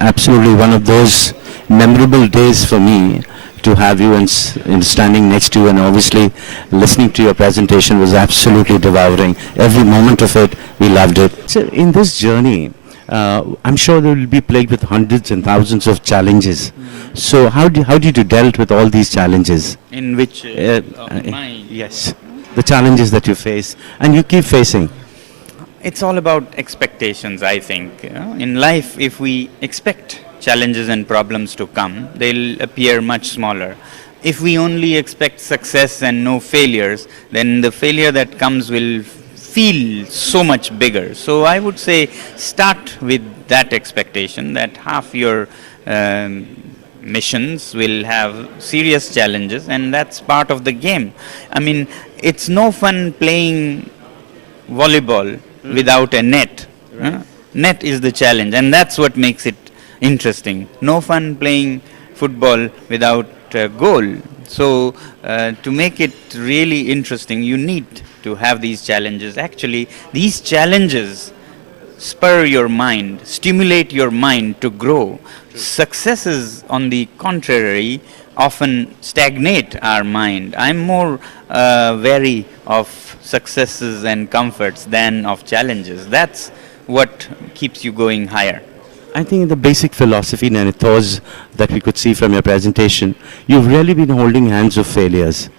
absolutely one of those memorable days for me to have you in standing next to you, and obviously listening to your presentation was absolutely devouring. Every moment of it, we loved it. So in this journey, I'm sure there will be plagued with hundreds and thousands of challenges. So how did you dealt with all these challenges? In which Yes, the challenges that you face and you keep facing. it's all about expectations, I think. You know? In life, if we expect challenges and problems to come, they'll appear much smaller. If we only expect success and no failures, then the failure that comes will feel so much bigger. So I would say start with that expectation that half your missions will have serious challenges, and that's part of the game. I mean, it's no fun playing volleyball without a net. Net is the challenge, and that's what makes it interesting. No fun playing football without a goal. So to make it really interesting, you need to have these challenges. Actually, these challenges spur your mind, stimulate your mind to grow. Successes, on the contrary, often stagnate our mind. I'm more wary of successes and comforts than of challenges. That's what keeps you going higher. I think the basic philosophy and ethos that we could see from your presentation, you've really been holding hands of failures.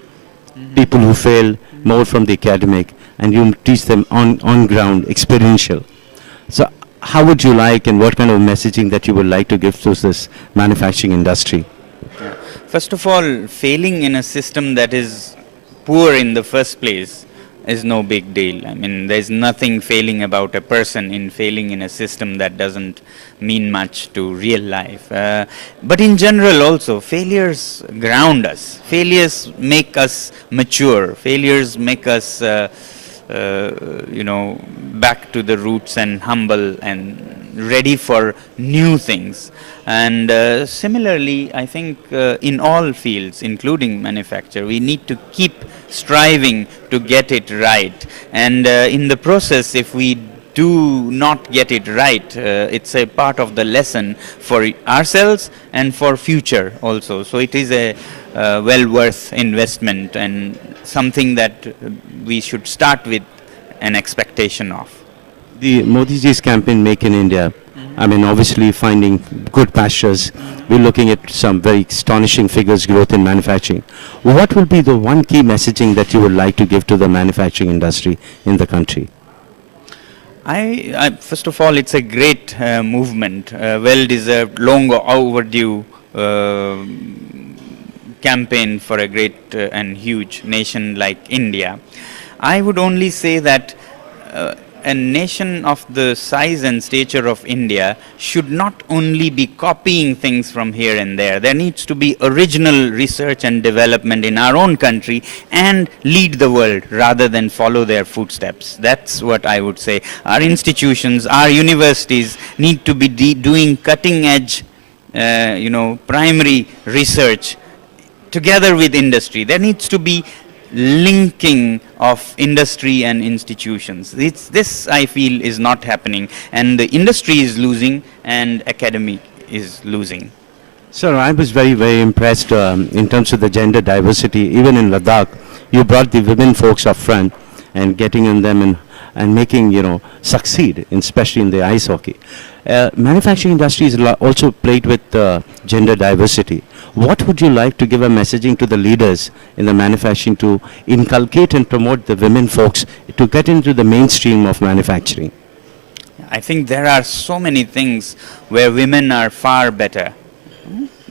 People who fail more from the academic, and you teach them on ground, experiential. So how would you like, and what kind of messaging that you would like to give to this manufacturing industry? First of all, failing in a system that is poor in the first place is no big deal. I mean, there's nothing failing about a person in failing in a system that doesn't mean much to real life. But in general also, failures ground us. Failures make us mature. Failures make us, back to the roots and humble and ready for new things. And similarly, I think in all fields, including manufacture, we need to keep striving to get it right. And in the process, if we do not get it right, it's a part of the lesson for ourselves and for future also. So it is a well worth investment and something that we should start with an expectation of. The Modi ji's campaign, Make in India, I mean, obviously finding good pastures. We're looking at some very astonishing figures growth in manufacturing. What will be the one key messaging that you would like to give to the manufacturing industry in the country? First of all, it's a great movement, well-deserved, long overdue campaign for a great and huge nation like India. I would only say that a nation of the size and stature of India should not only be copying things from here and there. There needs to be original research and development in our own country and lead the world rather than follow their footsteps. That's what I would say. Our institutions, our universities need to be doing cutting edge, primary research together with industry. There needs to be linking of industry and institutions. This I feel is not happening, and the industry is losing and academic is losing. Sir, I was very, very impressed in terms of the gender diversity. Even in Ladakh, you brought the women folks up front and getting in them and making, succeed, especially in the ice hockey. Manufacturing industry is also plagued with gender diversity. What would you like to give a messaging to the leaders in the manufacturing to inculcate and promote the women folks to get into the mainstream of manufacturing? I think there are so many things where women are far better.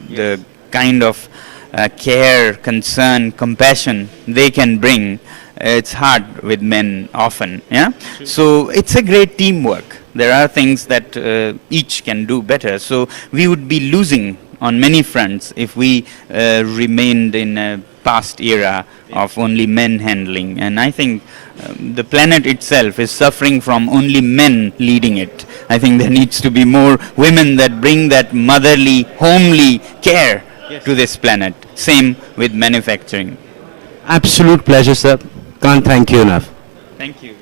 The kind of care, concern, compassion they can bring, it's hard with men often. Yeah. So it's a great teamwork. There are things that each can do better. So we would be losing on many fronts if we remained in a past era of only men handling. And I think the planet itself is suffering from only men leading it. I think there needs to be more women that bring that motherly, homely care to this planet. Same with manufacturing. Absolute pleasure, sir. Can't thank you enough. Thank you.